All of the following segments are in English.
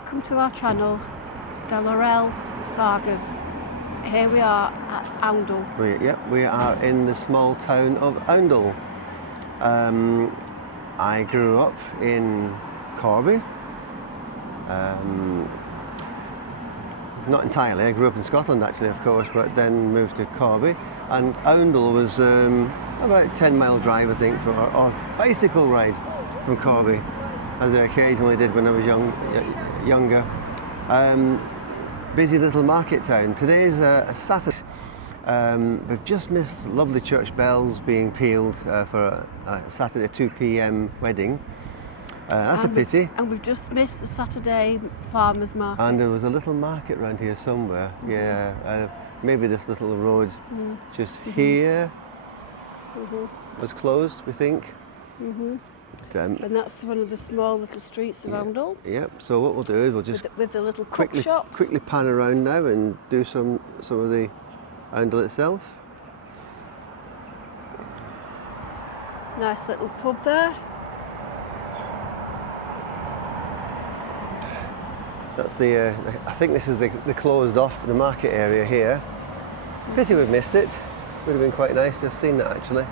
welcome to our channel, De Laurel Sagas. Here we are at Oundle. We are in the small town of Oundle. I grew up in Corby. Not entirely, I grew up in Scotland actually, of course, but then moved to Corby. And Oundle was about a 10-mile drive, I think, for or bicycle ride from Corby, as I occasionally did when I was younger. Busy little market town. Today's a Saturday. We've just missed lovely church bells being pealed for a Saturday 2 p.m. wedding. That's a pity. And we've just missed the Saturday farmers market. And there was a little market around here somewhere. Yeah, maybe this little road just here was closed, we think. And that's one of the small little streets of Oundle. Yep. So what we'll do is we'll just with the little cook shop. Quickly pan around now and do some of the Oundle itself. Nice little pub there. That's the. I think this is the closed off the market area here. Pity we've missed it. Would have been quite nice to have seen that actually.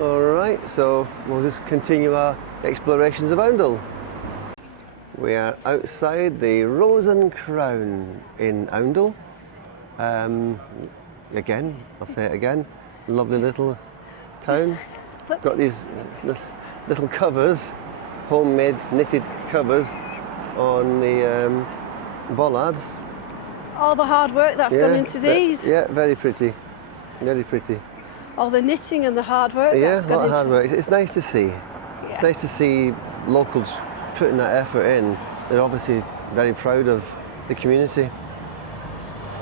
All right, so we'll just continue our explorations of Oundle. We are outside the Rose and Crown in Oundle. Again, I'll say it again, lovely little town. Got these little covers, homemade knitted covers on the bollards. All the hard work that's gone into these. Yeah, very pretty, very pretty. All the knitting and the hard work that's gone into. Yeah, a lot of hard work. It's nice to see. Yes. It's nice to see locals putting that effort in. They're obviously very proud of the community.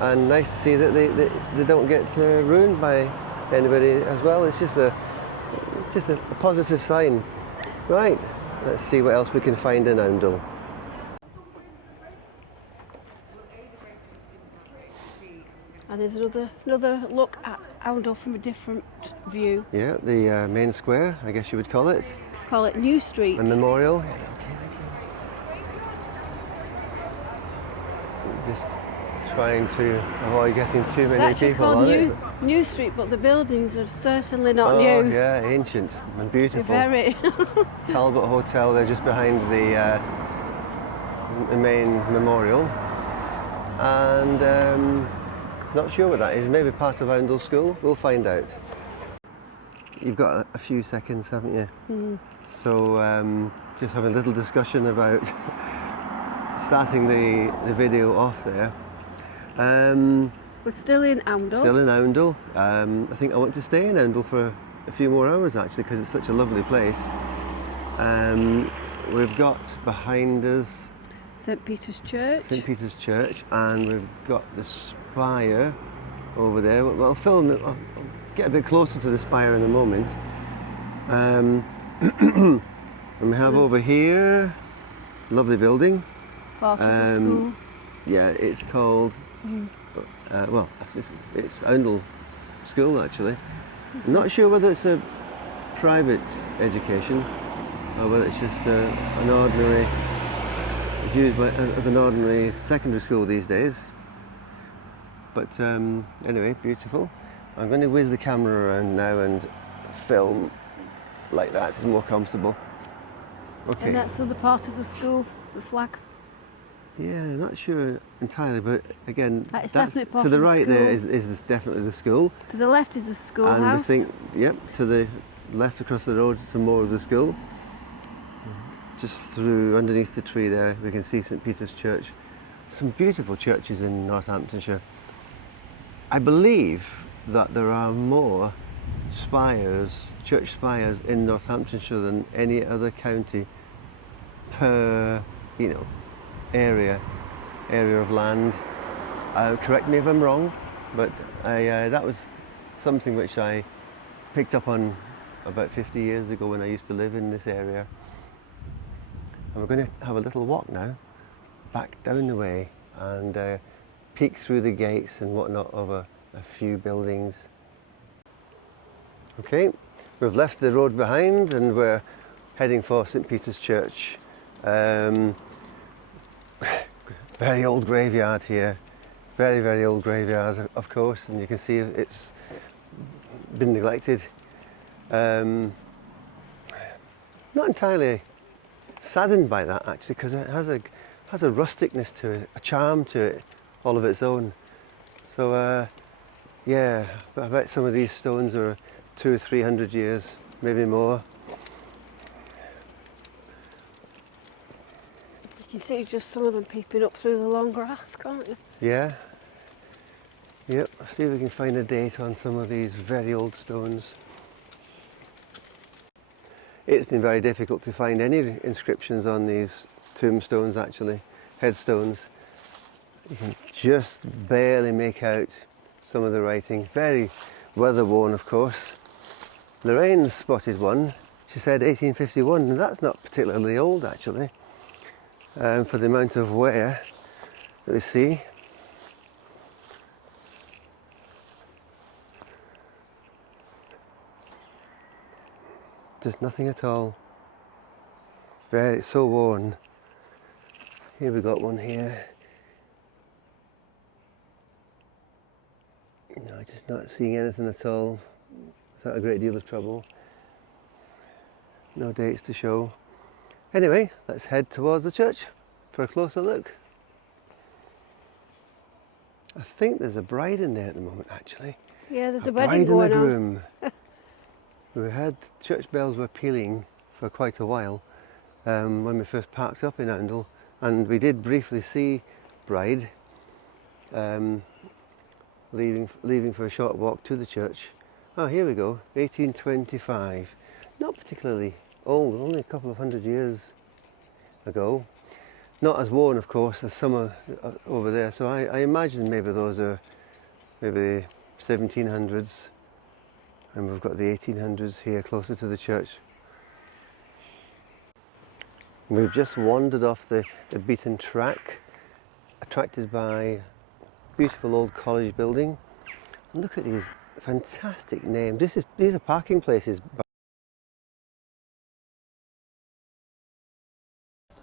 And nice to see that they don't get ruined by anybody as well. It's just a positive sign. Right, let's see what else we can find in Oundle. And there's another look at Oundle from a different view. Yeah, the main square, I guess you would call it. Call it New Street. A memorial. Just trying to avoid getting too many people on it. It's actually called New Street, but the buildings are certainly not new. Oh yeah, ancient and beautiful. Very. Talbot Hotel, they're just behind the main memorial. And not sure what that is, maybe part of Oundle School, we'll find out. You've got a few seconds, haven't you? So just having a little discussion about starting the video off there. We're still in Oundle. Still in Oundle. I think I want to stay in Oundle for a few more hours actually, because it's such a lovely place. We've got behind us St. Peter's Church. St. Peter's Church, and we've got the spire over there. Well, I'll get a bit closer to the spire in a moment. And we have over here, lovely building. Part of the school. Yeah, it's called, well, it's Oundle School actually. I'm not sure whether it's a private education or whether it's just an ordinary, it's used as an ordinary secondary school these days. But anyway, beautiful. I'm going to whiz the camera around now and film like that. It's more comfortable. Okay. And that's the other part of the school, the flag. Yeah, not sure entirely, but again, It's definitely part to the of the right school. there is definitely the school. To the left is the schoolhouse. And I think, yep, to the left across the road, some more of the school. Just through underneath the tree there, we can see St. Peter's Church. Some beautiful churches in Northamptonshire. I believe that there are more spires, church spires in Northamptonshire than any other county per, area of land. Correct me if I'm wrong, but that was something which I picked up on about 50 years ago when I used to live in this area. And we're going to have a little walk now, back down the way and peek through the gates and whatnot of a few buildings. Okay, we've left the road behind and we're heading for St. Peter's Church. Very old graveyard here. Very, very old graveyard, of course, and you can see it's been neglected. Not entirely saddened by that actually, because it has a rusticness to it, a charm to it, all of its own. So yeah, I bet some of these stones are 200 or 300 years, maybe more. You can see just some of them peeping up through the long grass, can't you? Yeah. Yep, see if we can find a date on some of these very old stones. It's been very difficult to find any inscriptions on these tombstones actually, headstones. You can just barely make out some of the writing. Very weather worn, of course. Lorraine spotted one. She said 1851, and that's not particularly old actually, for the amount of wear that we see. Just nothing at all. Very, so worn. Here we got one here. No, just not seeing anything at all. Without a great deal of trouble. No dates to show. Anyway, let's head towards the church for a closer look. I think there's a bride in there at the moment actually. Yeah, there's a wedding bride and going a on. groom. We had church bells were pealing for quite a while when we first parked up in Oundle, and we did briefly see bride leaving for a short walk to the church. Oh, here we go, 1825. Not particularly old, only a couple of 100 years ago. Not as worn, of course, as some are over there. So I imagine maybe those are maybe 1700s. And we've got the 1800s here closer to the church. We've just wandered off the beaten track, attracted by a beautiful old college building. And look at these fantastic names. These are parking places.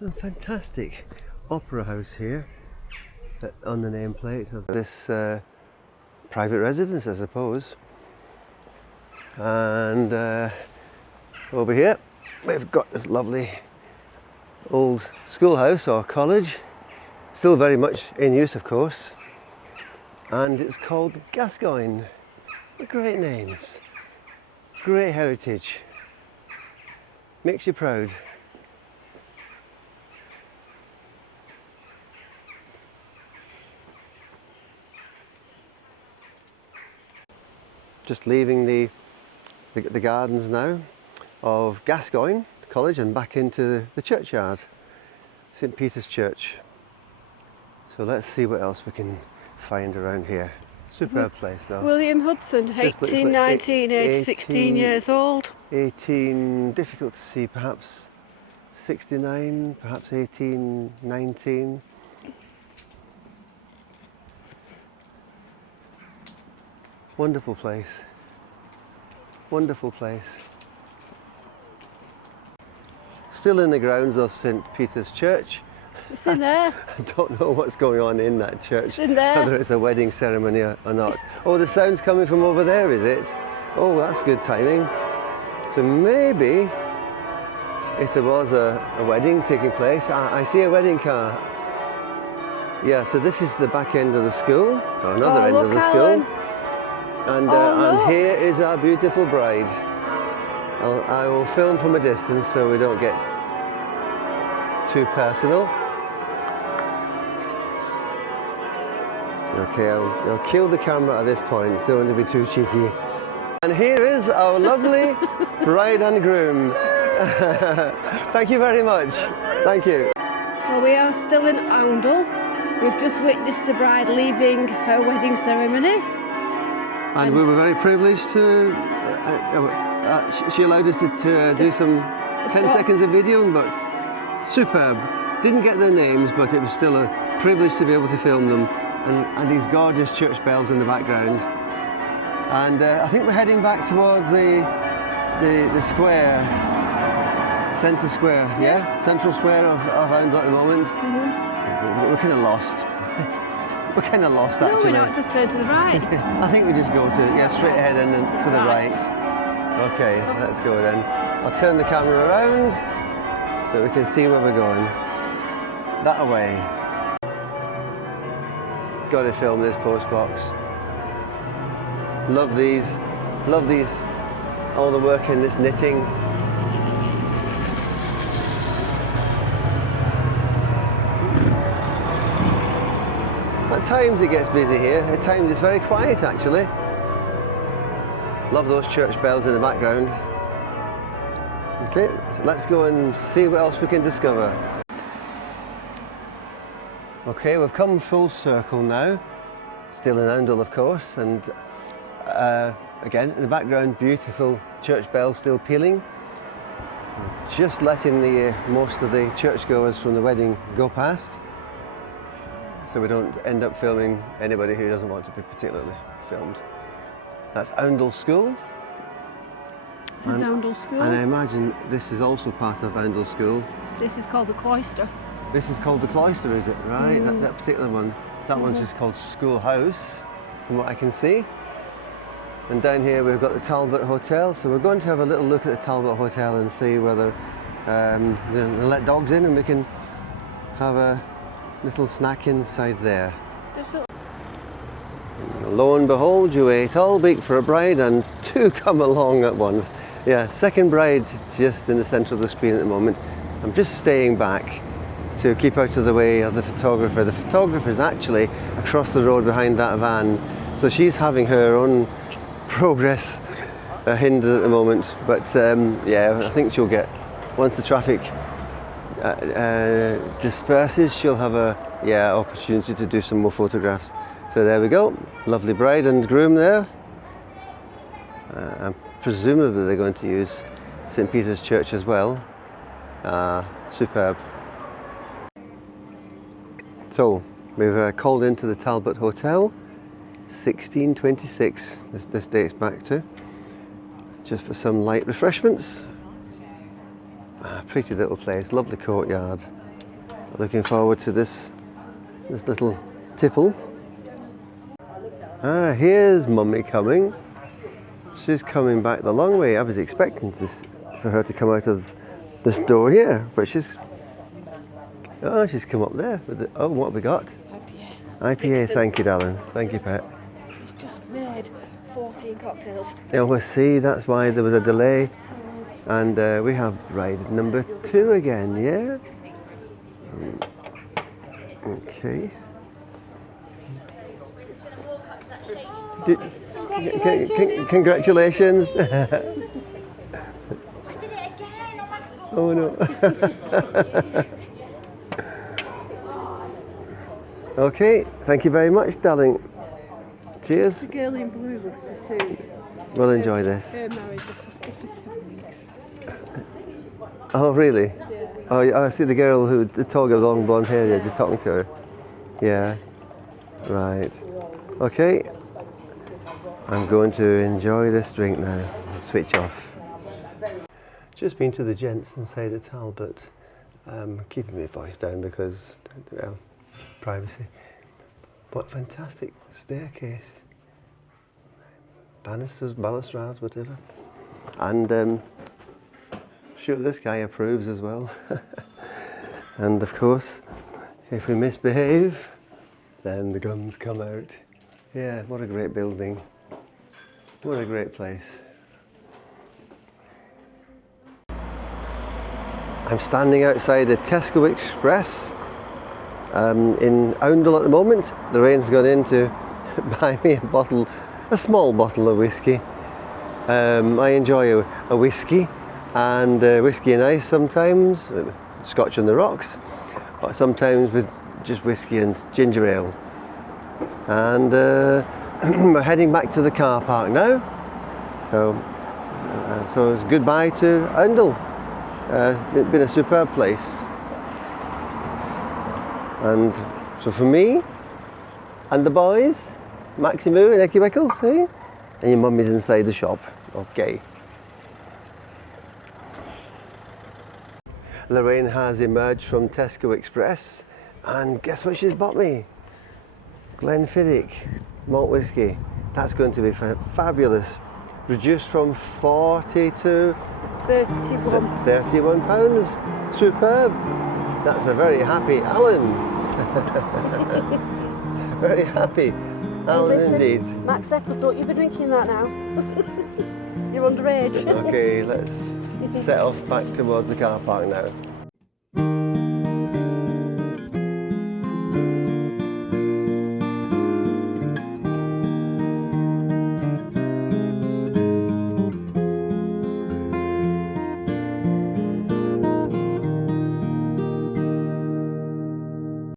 A fantastic opera house here on the nameplate of this private residence, I suppose. And over here we've got this lovely old schoolhouse or college, still very much in use of course, and it's called Gascoigne. Great names, great heritage, makes you proud. Just leaving the gardens now of Gascoigne College and back into the churchyard, St. Peter's Church. So let's see what else we can find around here. Superb place though. William Hudson, 1819, aged 16 years old. 18, difficult to see, perhaps 69, perhaps 1819. Wonderful place. Wonderful place. Still in the grounds of St. Peter's Church. It's in there. I don't know what's going on in that church. It's in there. Whether it's a wedding ceremony or not. Oh, the sound's coming from over there, is it? Oh, that's good timing. So maybe if there was a wedding taking place, I see a wedding car. Yeah, so this is the back end of the school, or another end of the school. And here is our beautiful bride. I will film from a distance so we don't get too personal. Okay, I'll kill the camera at this point, don't want to be too cheeky. And here is our lovely bride and groom. Thank you very much. Thank you. Well, we are still in Oundle. We've just witnessed the bride leaving her wedding ceremony. And we were very privileged to, she allowed us to do some 10 seconds of video, but superb. Didn't get their names, but it was still a privilege to be able to film them. And these gorgeous church bells in the background. And I think we're heading back towards the square, centre square, yeah? Central square of Oundle at the moment. Mm-hmm. We're kind of lost. We're kind of lost, No, actually. we're not. Just turn to the right. I think we just go straight ahead and then to the right. Okay, let's go then. I'll turn the camera around so we can see where we're going. That away. Got to film this post box. Love these. Love these. All the work in this knitting. At times it gets busy here, at times it's very quiet actually. Love those church bells in the background. Okay, let's go and see what else we can discover. Okay, we've come full circle now, still in Oundle of course, and again in the background beautiful church bells still pealing. Just letting the most of the churchgoers from the wedding go past, so we don't end up filming anybody who doesn't want to be particularly filmed. That's Oundle School. This is Oundle School. And I imagine this is also part of Oundle School. This is called the cloister. This is called the cloister, is it? Right, that particular one. That one's just called Schoolhouse, from what I can see. And down here we've got the Talbot Hotel, so we're going to have a little look at the Talbot Hotel and see whether they'll let dogs in and we can have a little snack inside there. Lo and behold, you ate all beak for a bride and two come along at once. Yeah, second bride just in the centre of the screen at the moment. I'm just staying back to keep out of the way of the photographer. The photographer is actually across the road behind that van, so she's having her own progress hindered at the moment. But yeah, I think she'll get, once the traffic disperses, she'll have a opportunity to do some more photographs. So there we go, lovely bride and groom there. And presumably they're going to use St. Peter's Church as well. Superb. So we've called into the Talbot Hotel, 1626, this dates back to, just for some light refreshments. Pretty little place, lovely courtyard. Looking forward to this little tipple. Here's Mummy coming. She's coming back the long way. I was expecting for her to come out of this door here, but she's come up there. What have we got? IPA, thank you, darling. Thank you, pet. She's just made 14 cocktails. Yeah, we'll see, that's why there was a delay. And we have ride number 2 again, yeah? Okay. Congratulations. Oh no. Okay, thank you very much, darling. Cheers. The girl in blue with the suit. We'll enjoy this. Her marriage lasted for 7 weeks. Oh really? Yeah. Oh, I see the girl the tall girl with long blonde hair, you're just talking to her. Yeah. Right. Okay. I'm going to enjoy this drink now. I'll switch off. Just been to the gents inside the Talbot. Keeping my voice down because privacy. What fantastic staircase. Banisters, balustrades, whatever. And sure this guy approves as well. And of course, if we misbehave, then the guns come out. Yeah, what a great building. What a great place. I'm standing outside the Tesco Express in Oundle at the moment. The rain's gone in to buy me a small bottle of whiskey. I enjoy a whiskey and whiskey and ice sometimes, Scotch on the rocks, or sometimes with just whiskey and ginger ale. And we're heading back to the car park now. So it's goodbye to Oundle. It's been a superb place. And so for me and the boys, Maximu and Ecky Wickles, see? And your mummy's inside the shop. Okay. Lorraine has emerged from Tesco Express And guess what she's bought me? Glenfiddich malt whisky. That's going to be fabulous. Reduced from 40 to 31 pounds. Superb. That's a very happy Alan. Very happy Alan, Listen, indeed. Max Eccles, don't you be drinking that now. You're underage. Okay, let's set off back towards the car park now.